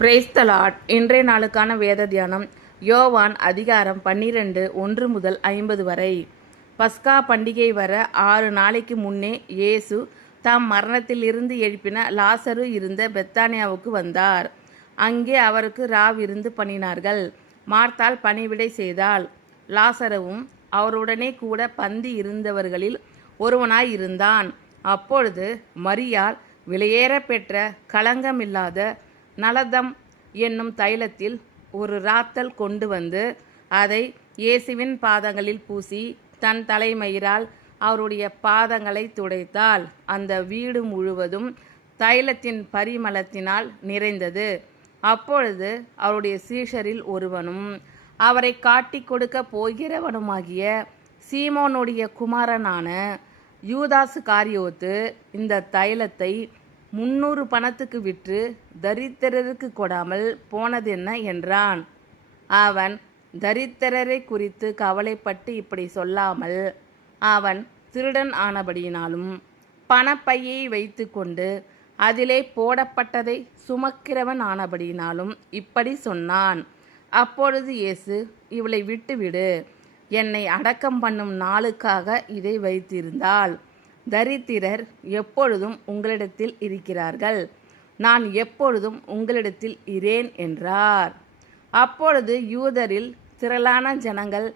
Praise the Lord. இன்றைய நாளுக்கான வேத தியானம் யோவான் அதிகாரம் 12 1 முதல் 50 வரை. பஸ்கா பண்டிகை வர 6 நாளைக்கு முன்னே இயேசு தாம் மரணத்திலிருந்து எழுப்பின லாசரு இருந்த பெத்தானியாவுக்கு வந்தார். அங்கே அவருக்கு ராவிருந்து பண்ணினார்கள். மார்த்தாள் பணிவிடை செய்தாள். லாசருவும் அவருடனே கூட பந்தி இருந்தவர்களில் ஒருவனாய் இருந்தான். அப்பொழுது மரியாள் விலையேற பெற்ற களங்கமில்லாத நலதம் என்னும் தைலத்தில் ஒரு ராத்தல் கொண்டு வந்து அதை இயேசுவின் பாதங்களில் பூசி தன் தலைமயிரால் அவருடைய பாதங்களை துடைத்தாள். அந்த வீடு முழுவதும் தைலத்தின் பரிமளத்தினால் நிறைந்தது. அப்பொழுது அவருடைய சீஷரில் ஒருவனும் அவரை காட்டி கொடுக்க போகிறவனுமாகிய சீமோனுடைய குமாரனான யூதாசு காரியோத்து இந்த தைலத்தை 300 பணத்துக்கு விற்று தரித்திரருக்கு கொடாமல் போனதென்ன என்றான். அவன் தரித்திரரை குறித்து கவலைப்பட்டு இப்படி சொல்லாமல், அவன் திருடன் ஆனபடியினாலும் பணப்பையை வைத்து கொண்டு அதிலே போடப்பட்டதை சுமக்கிறவன் ஆனபடியினாலும் இப்படி சொன்னான். அப்பொழுது இயேசு, இவளை விட்டுவிடு, என்னை அடக்கம் பண்ணும் நாளுக்காக இதை வைத்திருந்தாள். தரித்திரர் எப்பொழுதும் உங்களிடத்தில் இருக்கிறார்கள், நான் எப்பொழுதும் உங்களிடத்தில் இரேன் என்றார். அப்பொழுது யூதரில் திரளான ஜனங்கள்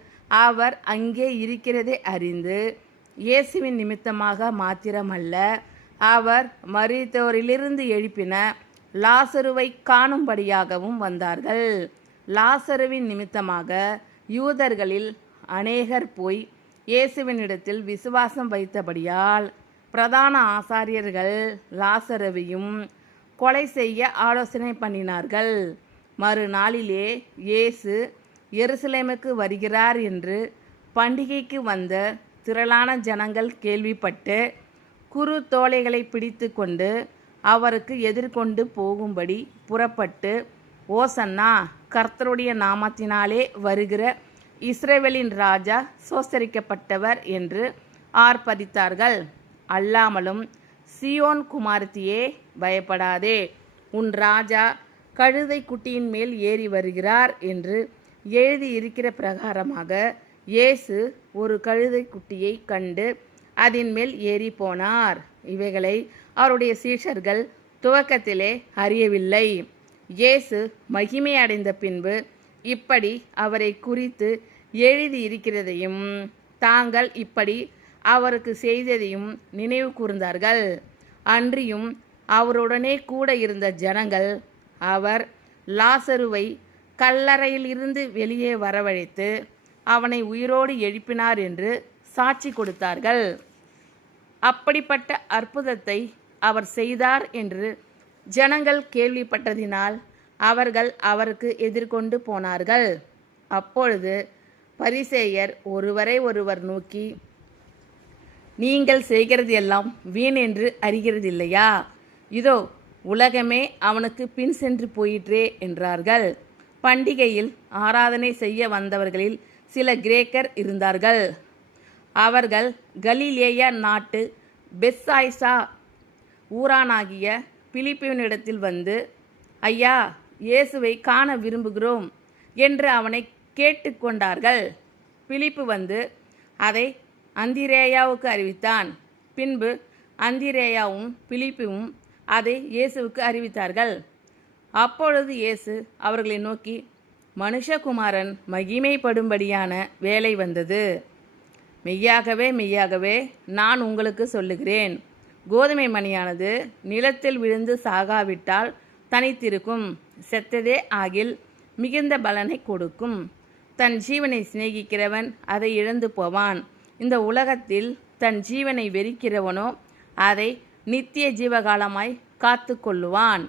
அவர் அங்கே இருக்கிறதை அறிந்து இயேசுவின் நிமித்தமாக மாத்திரமல்ல, அவர் மரித்தோரிலிருந்து எழுப்பின லாசருவை காணும்படியாகவும் வந்தார்கள். லாசருவின் நிமித்தமாக யூதர்களில் அநேகர் போய் இயேசுவினிடத்தில் விசுவாசம் வைத்தபடியால் பிரதான ஆசாரியர்கள் லாசருவையும் கொலை செய்ய ஆலோசனை பண்ணினார்கள். மறுநாளிலே இயேசு எருசலேமுக்கு வருகிறார் என்று பண்டிகைக்கு வந்த திரளான ஜனங்கள் கேள்விப்பட்டு குரு தோலைகளை பிடித்து கொண்டு அவருக்கு எதிர்கொண்டு போகும்படி புறப்பட்டு, ஓசன்னா, கர்த்தருடைய நாமத்தினாலே வருகிற இஸ்ரவேலின் ராஜா சோசரிக்கப்பட்டவர் என்று ஆர்ப்பரித்தார்கள். அல்லாமலும், சீயோன் குமாரத்தியே, பயப்படாதே, உன் ராஜா கழுதை குட்டியின் மேல் ஏறி வருகிறார் என்று எழுதியிருக்கிற பிரகாரமாக இயேசு ஒரு கழுதை குட்டியை கண்டு அதன் மேல் ஏறி போனார். இவைகளை அவருடைய சீஷர்கள் துவக்கத்திலே அறியவில்லை. இயேசு மகிமை அடைந்த பின்பு இப்படி அவரை குறித்து எழுதியிருக்கிறதையும் தாங்கள் இப்படி அவருக்கு செய்ததையும் நினைவு கூர்ந்தார்கள். அன்றியும் அவருடனே கூட இருந்த ஜனங்கள் அவர் லாசருவை கல்லறையிலிருந்து வெளியே வரவழைத்து அவனை உயிரோடு எழுப்பினார் என்று சாட்சி கொடுத்தார்கள். அப்படிப்பட்ட அற்புதத்தை அவர் செய்தார் என்று ஜனங்கள் கேள்விப்பட்டதினால் அவர்கள் அவருக்கு எதிர்கொண்டு போனார்கள். அப்பொழுது பரிசேயர் ஒருவரை ஒருவர் நோக்கி, நீங்கள் செய்கிறது எல்லாம் வீண் என்று அறிகிறதில்லையா? இதோ உலகமே அவனுக்கு பின் சென்று போயிற்றே என்றார்கள். பண்டிகையில் ஆராதனை செய்ய வந்தவர்களில் சில கிரேக்கர் இருந்தார்கள். அவர்கள் கலிலேயா நாட்டு பெத்சாய்தா ஊரானாகிய பிலிப்புவினிடத்தில் வந்து, ஐயா, இயேசுவை காண விரும்புகிறோம் என்று அவனை கேட்டுக்கொண்டார்கள். பிலிப்பு வந்து அதை அந்திரேயாவுக்கு அறிவித்தான். பின்பு அந்திரேயாவும் பிலிப்புவும் அதை இயேசுவுக்கு அறிவித்தார்கள். அப்பொழுது இயேசு அவர்களை நோக்கி, மனுஷகுமாரன் மகிமைப்படும்படியான வேலை வந்தது. மெய்யாகவே மெய்யாகவே நான் உங்களுக்கு சொல்லுகிறேன், கோதுமை மணியானது நிலத்தில் விழுந்து சாகாவிட்டால் தனித்திருக்கும், செத்ததே ஆகில் மிகுந்த பலனை கொடுக்கும். தன் ஜீவனை சிநேகிக்கிறவன் அதை இழந்து போவான். இந்த உலகத்தில் தன் ஜீவனை வெறுக்கிறவனோ அதை நித்திய ஜீவகாலமாய் காத்து கொள்ளுவான்.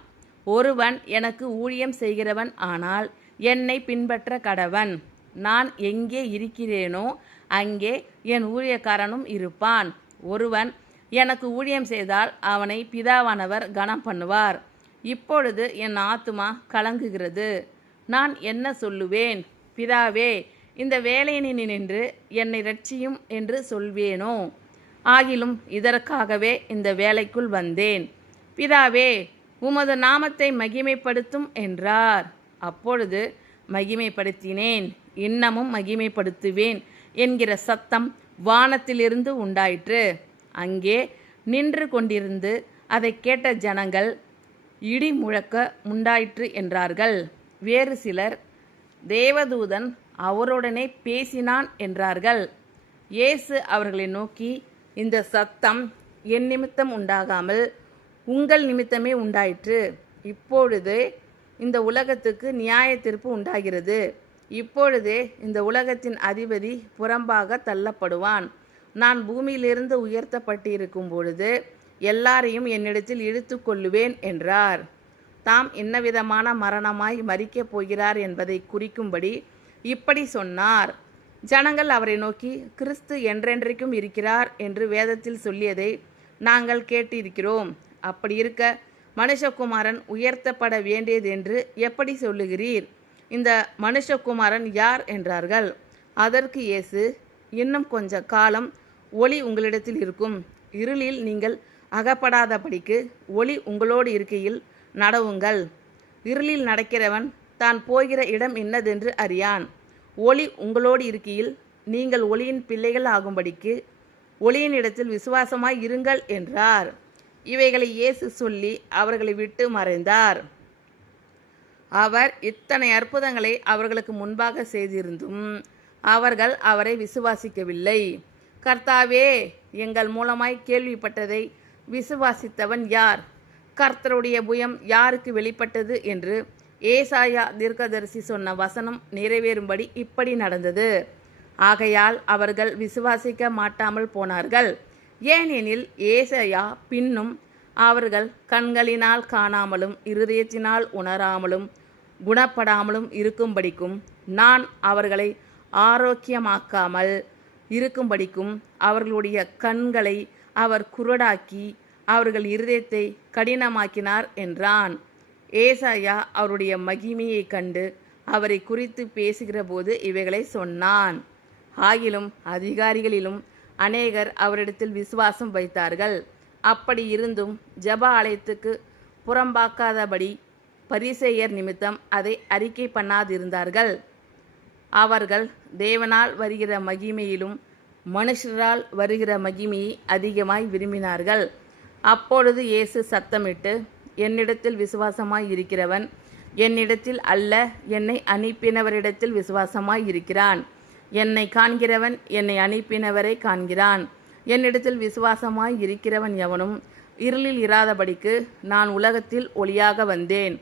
ஒருவன் எனக்கு ஊழியம் செய்கிறவன் ஆனால் என்னை பின்பற்ற கடவன். நான் எங்கே இருக்கிறேனோ அங்கே என் ஊழியக்காரனும் இருப்பான். ஒருவன் எனக்கு ஊழியம் செய்தால் அவனை பிதாவானவர் கனம் பண்ணுவார். இப்பொழுது என் ஆத்துமா கலங்குகிறது. நான் என்ன சொல்லுவேன்? பிதாவே, இந்த வேலையினின்று என்னை இரட்சியும் என்று சொல்வேனோ? ஆகிலும் இதற்காகவே இந்த வேலைக்குள் வந்தேன். பிதாவே, உமது நாமத்தை மகிமைப்படுத்தும் என்றார். அப்பொழுது மகிமைப்படுத்தினேன், இன்னமும் மகிமைப்படுத்துவேன் என்கிற சத்தம் வானத்திலிருந்து உண்டாயிற்று. அங்கே நின்று கொண்டிருந்து அதை கேட்ட ஜனங்கள் இடி முழக்க உண்டாயிற்று என்றார்கள். வேறு சிலர் தேவதூதன் அவருடனே பேசினான் என்றார்கள். இயேசு அவர்களை நோக்கி, இந்த சத்தம் என் நிமித்தம் உண்டாகாமல் உங்கள் நிமித்தமே உண்டாயிற்று. இப்பொழுதே இந்த உலகத்துக்கு நியாய தீர்ப்பு உண்டாகிறது. இப்பொழுதே இந்த உலகத்தின் அதிபதி புறம்பாக தள்ளப்படுவான். நான் பூமியிலிருந்து உயர்த்தப்பட்டிருக்கும் பொழுது எல்லாரையும் என்னிடத்தில் இழுத்து கொள்ளுவேன் என்றார். தாம் என்னவிதமான மரணமாய் மரிக்கப் போகிறார் என்பதை குறிக்கும்படி இப்படி சொன்னார். ஜனங்கள் அவரை நோக்கி, கிறிஸ்து என்றென்றைக்கும் இருக்கிறார் என்று வேதத்தில் சொல்லியதை நாங்கள் கேட்டிருக்கிறோம். அப்படி இருக்க மனுஷகுமாரன் உயர்த்தப்பட வேண்டியது என்று எப்படி சொல்லுகிறீர்? இந்த மனுஷகுமாரன் யார் என்றார்கள். அதற்கு இயேசு, இன்னும் கொஞ்ச காலம் ஒளி உங்களிடத்தில் இருக்கும். இருளில் நீங்கள் அகப்படாதபடிக்கு ஒளி உங்களோடு இருக்கையில் நடவுங்கள். இருளில் நடக்கிறவன் தான் போகிற இடம் இன்னதென்று அறியான். ஒளி உங்களோடு இருக்கையில் நீங்கள் ஒளியின் பிள்ளைகள் ஆகும்படிக்கு ஒளியின் இடத்தில் விசுவாசமாய் இருங்கள் என்றார். இவைகளை இயேசு சொல்லி அவர்களை விட்டு மறைந்தார். அவர் இத்தனை அற்புதங்களை அவர்களுக்கு முன்பாக செய்திருந்தும் அவர்கள் அவரை விசுவாசிக்கவில்லை. கர்த்தாவே, எங்கள் மூலமாய் கேள்விப்பட்டதை விசுவாசித்தவன் யார்? கர்த்தருடைய புயம் யாருக்கு வெளிப்பட்டது என்று ஏசாயா தீர்க்கதரிசி சொன்ன வசனம் நிறைவேறும்படி இப்படி நடந்தது. ஆகையால் அவர்கள் விசுவாசிக்க மாட்டாமல் போனார்கள். ஏனெனில் ஏசாயா பின்னும் அவர்கள் கண்களினால் காணாமலும் இருதயத்தினால் உணராமலும் குணப்படாமலும் இருக்கும்படிக்கும் நான் அவர்களை ஆரோக்கியமாக்காமல் இருக்கும்படிக்கும் அவர்களுடைய கண்களை அவர் குருடாக்கி அவர்கள் இருதயத்தை கடினமாக்கினார் என்றான். ஏசாயா அவருடைய மகிமையை கண்டு அவரை குறித்து பேசுகிற போது இவைகளை சொன்னான். ஆகிலும் அதிகாரிகளிலும் அநேகர் அவரிடத்தில் விசுவாசம் வைத்தார்கள். அப்படி இருந்தும் ஜெப ஆலயத்துக்கு புறம்பாக்காதபடி பரிசேயர் நிமித்தம் அதை அறிக்கை பண்ணாதிருந்தார்கள். அவர்கள் தேவனால் வருகிற மகிமையிலும் மனுஷரால் வருகிற மகிமையை அதிகமாய் விரும்பினார்கள். அப்பொழுது இயேசு சத்தமிட்டு, என்னிடத்தில் விசுவாசமாய் இருக்கிறவன் என்னிடத்தில் அல்ல, என்னை அனுப்பினவரிடத்தில் விசுவாசமாய் இருக்கிறான். என்னை காண்கிறவன் என்னை அனுப்பினவரை காண்கிறான். என்னிடத்தில் விசுவாசமாய் இருக்கிறவன் எவனும் இருளில் இராதபடிக்கு நான் உலகத்தில் ஒளியாக வந்தேன்.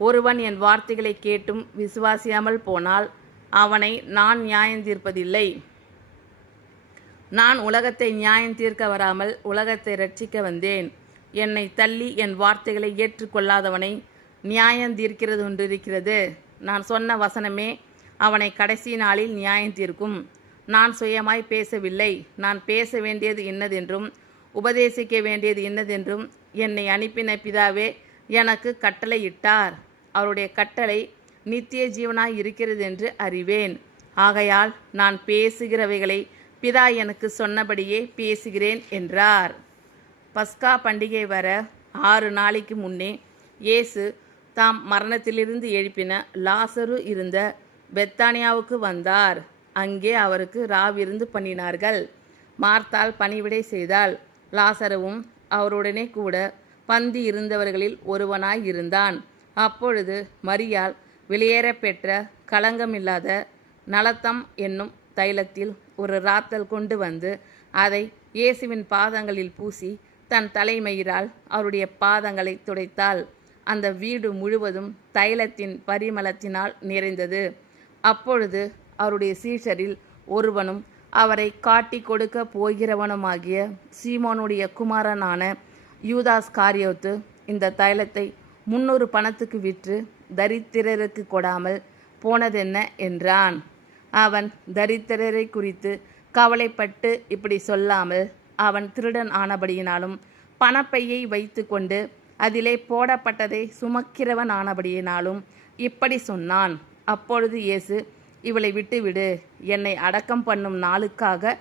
ஒருவன் என் வார்த்தைகளை கேட்டும் விசுவாசியாமல் போனால் அவனை நான் நியாயந்தீர்ப்பதில்லை. நான் உலகத்தை நியாயம் தீர்க்க வராமல் உலகத்தை இரட்சிக்க வந்தேன். என்னை தள்ளி என் வார்த்தைகளை ஏற்றுக்கொள்ளாதவனை நியாயம் தீர்க்கிறது ஒன்றிருக்கிறது. நான் சொன்ன வசனமே அவனை கடைசி நாளில் நியாயம் தீர்க்கும். நான் சுயமாய் பேசவில்லை. நான் பேச வேண்டியது இன்னதென்றும் உபதேசிக்க வேண்டியது இன்னதென்றும் என்னை அனுப்பின பிதாவே எனக்கு கட்டளை இட்டார். அவருடைய கட்டளை நித்திய ஜீவனாய் இருக்கிறது என்று அறிவேன். ஆகையால் நான் பேசுகிறவைகளை பிதா எனக்கு சொன்னபடியே பேசுகிறேன் என்றார். பஸ்கா பண்டிகை வர 6 நாளைக்கு முன்னே இயேசு தாம் மரணத்திலிருந்து எழுப்பின லாசரு இருந்த பெத்தானியாவுக்கு வந்தார். அங்கே அவருக்கு ராவிருந்து பண்ணினார்கள். மார்த்தாள் பணிவிடை செய்தாள். லாசருவும் அவருடனே கூட பந்தி இருந்தவர்களில் ஒருவனாய் இருந்தான். அப்பொழுது மரியாள் வெளியேற பெற்ற களங்கமில்லாத நலத்தம் என்னும் தைலத்தில் ஒரு ராத்தல் கொண்டு வந்து அதை இயேசுவின் பாதங்களில் பூசி தன் தலைமயிரால் அவருடைய பாதங்களை துடைத்தாள். அந்த வீடு முழுவதும் தைலத்தின் பரிமளத்தினால் நிறைந்தது. அப்பொழுது அவருடைய சீஷரில் ஒருவனும் அவரை காட்டி கொடுக்க போகிறவனுமாகிய சீமோனுடைய குமாரனான யூதாஸ் காரியோத்து இந்த தைலத்தை 300 பணத்துக்கு விற்று தரித்திரருக்கு கொடாமல் போனதென்ன என்றான். அவன் தரித்திரரை குறித்து கவலைப்பட்டு இப்படி சொல்லாமல் அவன் திருடன் ஆனபடியினாலும் பணப்பையை வைத்து கொண்டு அதிலே போடப்பட்டதை சுமக்கிறவன் ஆனபடியினாலும் இப்படி சொன்னான். அப்பொழுது இயேசு, இவளை விட்டுவிடு, என்னை அடக்கம் பண்ணும் நாளுக்காக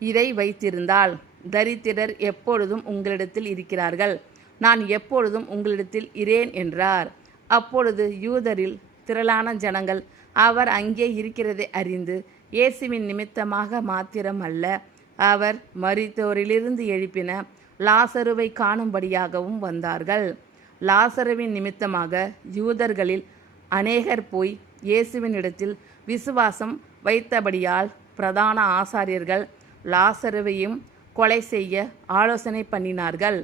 இதை வைத்திருந்தால் தரித்திரர் எப்பொழுதும் உங்களிடத்தில் இருக்கிறார்கள், நான் எப்பொழுதும் உங்களிடத்தில் இரேன் என்றார். அப்பொழுது யூதரில் திரளான ஜனங்கள் அவர் அங்கே இருக்கிறதை அறிந்து இயேசுவின் நிமித்தமாக மாத்திரமல்ல, அவர் மரித்தோரிலிருந்து எழுப்பின லாசருவை காணும்படியாகவும் வந்தார்கள். லாசருவின் நிமித்தமாக யூதர்களில் அநேகர் போய் இயேசுவின் இடத்தில் விசுவாசம் வைத்தபடியால் பிரதான ஆசாரியர்கள் லாசருவையும் கொலை செய்ய ஆலோசனை பண்ணினார்கள்.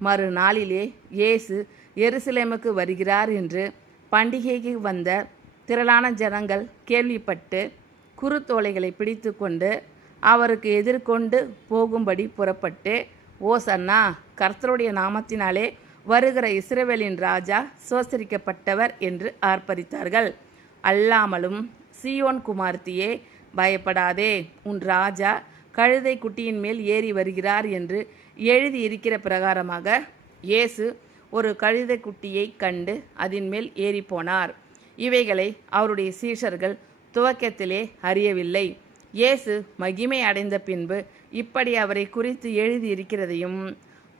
மறுநாளிலே இயேசு எருசலேமுக்கு வருகிறார் என்று பண்டிகைக்கு வந்த திரளான ஜனங்கள் கேள்விப்பட்டு குருத்தோலைகளை பிடித்து கொண்டு அவருக்கு எதிர்கொண்டு போகும்படி புறப்பட்டு, ஓசன்னா, கர்த்தருடைய நாமத்தினாலே வருகிற இஸ்ரவேலின் ராஜா சோசரிக்கப்பட்டவர் என்று ஆர்ப்பரித்தார்கள். அல்லாமலும், சீயோன் குமார்த்தியே, பயப்படாதே, உன் ராஜா கழுதை குட்டியின் மேல் ஏறி வருகிறார் என்று எழுதியிருக்கிற பிரகாரமாக இயேசு ஒரு கழுதை குட்டியை கண்டு அதன் மேல் ஏறி போனார். இவைகளை அவருடைய சீஷர்கள் துவக்கத்திலே அறியவில்லை. இயேசு மகிமை அடைந்த பின்பு இப்படி அவரை குறித்து எழுதியிருக்கிறதையும்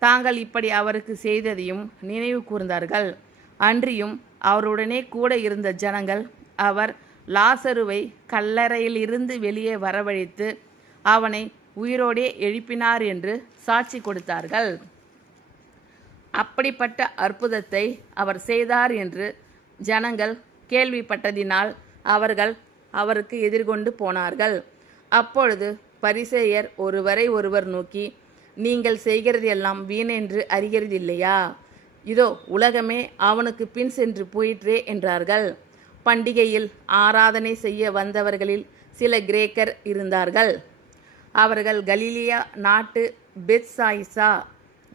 தாங்கள் இப்படி அவருக்கு செய்ததையும் நினைவு கூர்ந்தார்கள். அன்றியும் அவருடனே கூட இருந்த ஜனங்கள் அவர் லாசருவை கல்லறையிலிருந்து வெளியே வரவழைத்து அவனை உயிரோடே எழுப்பினார் என்று சாட்சி கொடுத்தார்கள். அப்படிப்பட்ட அற்புதத்தை அவர் செய்தார் என்று ஜனங்கள் கேள்விப்பட்டதினால் அவர்கள் அவருக்கு எதிர்கொண்டு போனார்கள். அப்பொழுது பரிசேயர் ஒருவரை ஒருவர் நோக்கி, நீங்கள் செய்கிறது எல்லாம் வீணென்று அறிகிறதில்லையா? இதோ உலகமே அவனுக்கு பின் சென்று போயிற்றே என்றார்கள். பண்டிகையில் ஆராதனை செய்ய வந்தவர்களில் சில கிரேக்கர் இருந்தார்கள். அவர்கள் கலிலியா நாட்டு பெத்சாயிசா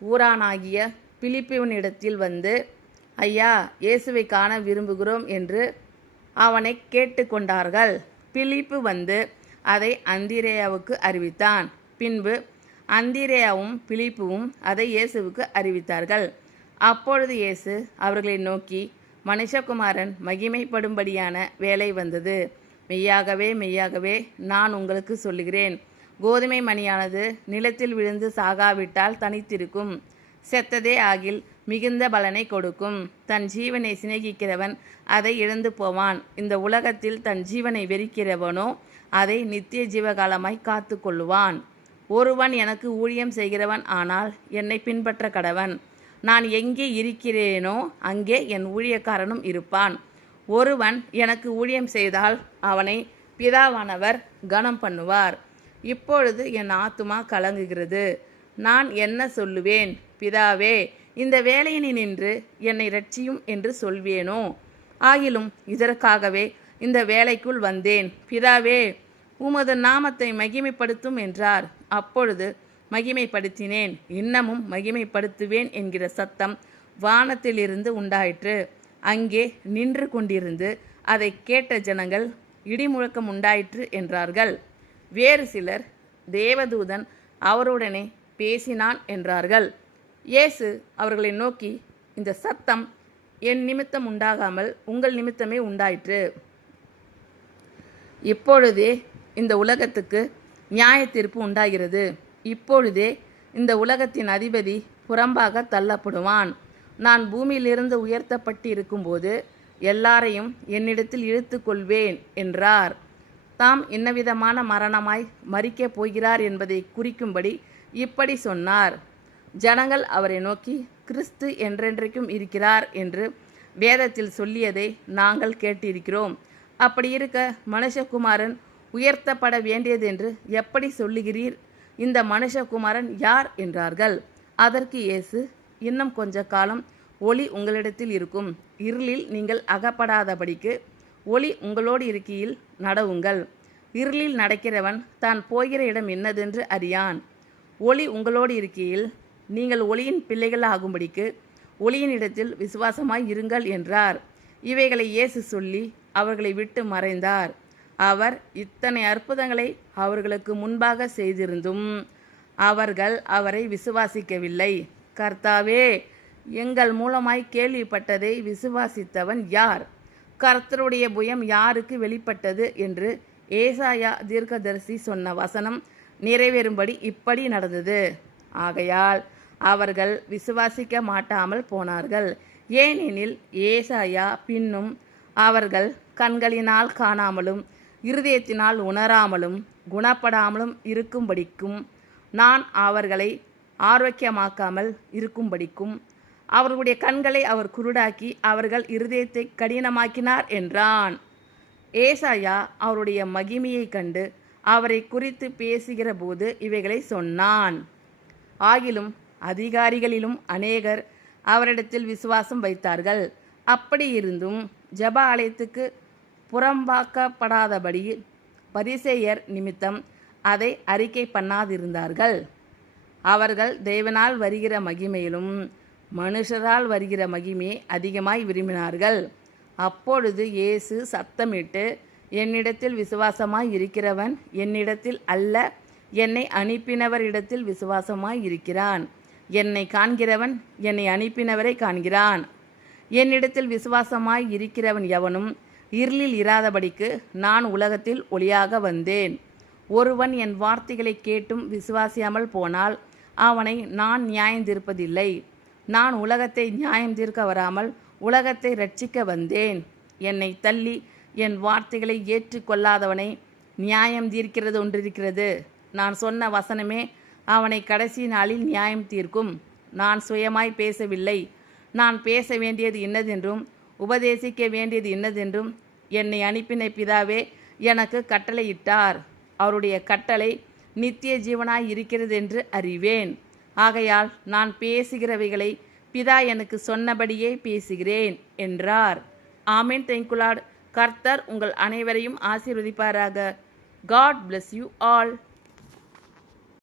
ஊரானாகிய பிலிப்புவினிடத்தில் வந்து, ஐயா, இயேசுவை காண விரும்புகிறோம் என்று அவனை கேட்டுக்கொண்டார்கள். பிலிப்பு வந்து அதை அந்திரேயாவுக்கு அறிவித்தான். பின்பு அந்திரேயாவும் பிலிப்புவும் அதை இயேசுவுக்கு அறிவித்தார்கள். அப்பொழுது இயேசு அவர்களை நோக்கி, மனுஷகுமாரன் மகிமைப்படும்படியான வேலை வந்தது. மெய்யாகவே மெய்யாகவே நான் உங்களுக்கு சொல்லுகிறேன், கோதுமை மணியானது நிலத்தில் விழுந்து சாகாவிட்டால் தனித்திருக்கும், செத்ததே ஆகில் மிகுந்த பலனை கொடுக்கும். தன் ஜீவனை சிநேகிக்கிறவன் அதை இழந்து போவான். இந்த உலகத்தில் தன் ஜீவனை வெறுக்கிறவனோ அதை நித்திய ஜீவகாலமாய் காத்து கொள்ளுவான். ஒருவன் எனக்கு ஊழியம் செய்கிறவன் ஆனால் என்னை பின்பற்ற கடவன். நான் எங்கே இருக்கிறேனோ அங்கே என் ஊழியக்காரனும் இருப்பான். ஒருவன் எனக்கு ஊழியம் செய்தால் அவனை பிதாவானவர் கனம் பண்ணுவார். இப்பொழுது என் ஆத்துமா கலங்குகிறது. நான் என்ன சொல்லுவேன்? பிதாவே, இந்த வேலையினின்று என்னை இரட்சியும் என்று சொல்வேனோ? ஆகிலும் இதற்காகவே இந்த வேலைக்குள் வந்தேன். பிதாவே, உமது நாமத்தை மகிமைப்படுத்தும் என்றார். அப்பொழுது மகிமைப்படுத்தினேன், இன்னமும் மகிமைப்படுத்துவேன் என்கிற சத்தம் வானத்திலிருந்து உண்டாயிற்று. அங்கே நின்று கொண்டிருந்து அதை கேட்ட ஜனங்கள் இடிமுழக்கம் உண்டாயிற்று என்றார்கள். வேறு சிலர், தேவதூதன் அவருடனே பேசினான் என்றார்கள். இயேசு அவர்களை நோக்கி, இந்த சத்தம் என் நிமித்தம் உண்டாகாமல் உங்கள் நிமித்தமே உண்டாயிற்று. இப்பொழுதே இந்த உலகத்துக்கு நியாய தீர்ப்பு உண்டாகிறது. இப்பொழுதே இந்த உலகத்தின் அதிபதி புறம்பாக தள்ளப்படுவான். நான் பூமியிலிருந்து உயர்த்தப்பட்டு இருக்கும்போது எல்லாரையும் என்னிடத்தில் இழுத்து கொள்வேன் என்றார். தாம் இன்னவிதமான மரணமாய் மரிக்கப் போகிறார் என்பதை குறிக்கும்படி இப்படி சொன்னார். ஜனங்கள் அவரை நோக்கி, கிறிஸ்து என்றென்றைக்கும் இருக்கிறார் என்று வேதத்தில் சொல்லியதை நாங்கள் கேட்டிருக்கிறோம். அப்படி இருக்க மனுஷகுமாரன் உயர்த்தப்பட வேண்டியதென்று எப்படி சொல்லுகிறீர்? இந்த மனுஷகுமாரன் யார் என்றார்கள். அதற்கு இயேசு, இன்னும் கொஞ்ச காலம் ஒளி உங்களிடத்தில் இருக்கும். இருளில் நீங்கள் அகப்படாதபடிக்கு ஒளி உங்களோடு இருக்கையில் நடவுங்கள். இருளில் நடக்கிறவன் தான் போகிற இடம் என்னதென்று அறியான். ஒளி உங்களோடு இருக்கையில் நீங்கள் ஒளியின் பிள்ளைகள் ஆகும்படிக்கு ஒளியின் இடத்தில் விசுவாசமாய் இருங்கள் என்றார். இவைகளை இயேசு சொல்லி அவர்களை விட்டு மறைந்தார். அவர் இத்தனை அற்புதங்களை அவர்களுக்கு முன்பாக செய்திருந்தும் அவர்கள் அவரை விசுவாசிக்கவில்லை. கர்த்தாவே, எங்கள் மூலமாய் கேள்விப்பட்டதை விசுவாசித்தவன் யார்? கர்த்தருடைய புயம் யாருக்கு வெளிப்பட்டது என்று ஏசாயா தீர்க்கதரிசி சொன்ன வசனம் நிறைவேறும்படி இப்படி நடந்தது. ஆகையால் அவர்கள் விசுவாசிக்க மாட்டாமல் போனார்கள். ஏனெனில் ஏசாயா பின்னும் அவர்கள் கண்களினால் காணாமலும் இருதயத்தினால் உணராமலும் குணப்படாமலும் இருக்கும்படிக்கும் நான் அவர்களை ஆரோக்கியமாக்காமல் இருக்கும்படிக்கும் அவர்களுடைய கண்களை அவர் குருடாக்கி அவர்கள் இருதயத்தை கடினமாக்கினார் என்றான். ஏசாயா அவருடைய மகிமையை கண்டு அவரை குறித்து பேசுகிற போது இவைகளை சொன்னான். ஆகிலும் அதிகாரிகளிலும் அநேகர் அவரிடத்தில் விசுவாசம் வைத்தார்கள். அப்படி இருந்தும் ஜெப ஆலயத்துக்கு புறம்பாக்கப்படாதபடி பரிசேயர் நிமித்தம் அதை அறிக்கை பண்ணாதிருந்தார்கள். அவர்கள் தேவனால் வருகிற மகிமையிலும் மனுஷரால் வருகிற மகிமையை அதிகமாய் விரும்பினார்கள். அப்பொழுது இயேசு சத்தமிட்டு, என்னிடத்தில் விசுவாசமாய் இருக்கிறவன் என்னிடத்தில் அல்ல, என்னை அனுப்பினவரிடத்தில் விசுவாசமாய் இருக்கிறான். என்னை காண்கிறவன் என்னை அனுப்பினவரை காண்கிறான். என்னிடத்தில் விசுவாசமாய் இருக்கிறவன் எவனும் இருளில் இராதபடிக்கு நான் உலகத்தில் ஒளியாக வந்தேன். ஒருவன் என் வார்த்தைகளை கேட்டும் விசுவாசியாமல் போனால் அவனை நான் நியாயந்தீர்ப்பதில்லை. நான் உலகத்தை நியாயம் தீர்க்க வராமல் உலகத்தை இரட்சிக்க வந்தேன். என்னை தள்ளி என் வார்த்தைகளை ஏற்றுக்கொள்ளாதவனை நியாயம் தீர்க்கிறது ஒன்றிருக்கிறது. நான் சொன்ன வசனமே அவனை கடைசி நாளில் நியாயம் தீர்க்கும். நான் சுயமாய் பேசவில்லை. நான் பேச வேண்டியது இன்னதென்றும் உபதேசிக்க வேண்டியது இன்னதென்றும் என்னை அனுப்பின பிதாவே எனக்கு கட்டளையிட்டார். அவருடைய கட்டளை நித்திய ஜீவனாய் இருக்கிறது என்று அறிவேன். ஆகையால் நான் பேசுகிறவைகளை பிதா எனக்கு சொன்னபடியே பேசுகிறேன் என்றார். ஆமென். Thank you Lord. கர்த்தர் உங்கள் அனைவரையும் ஆசீர்வதிப்பாராக. God bless you all.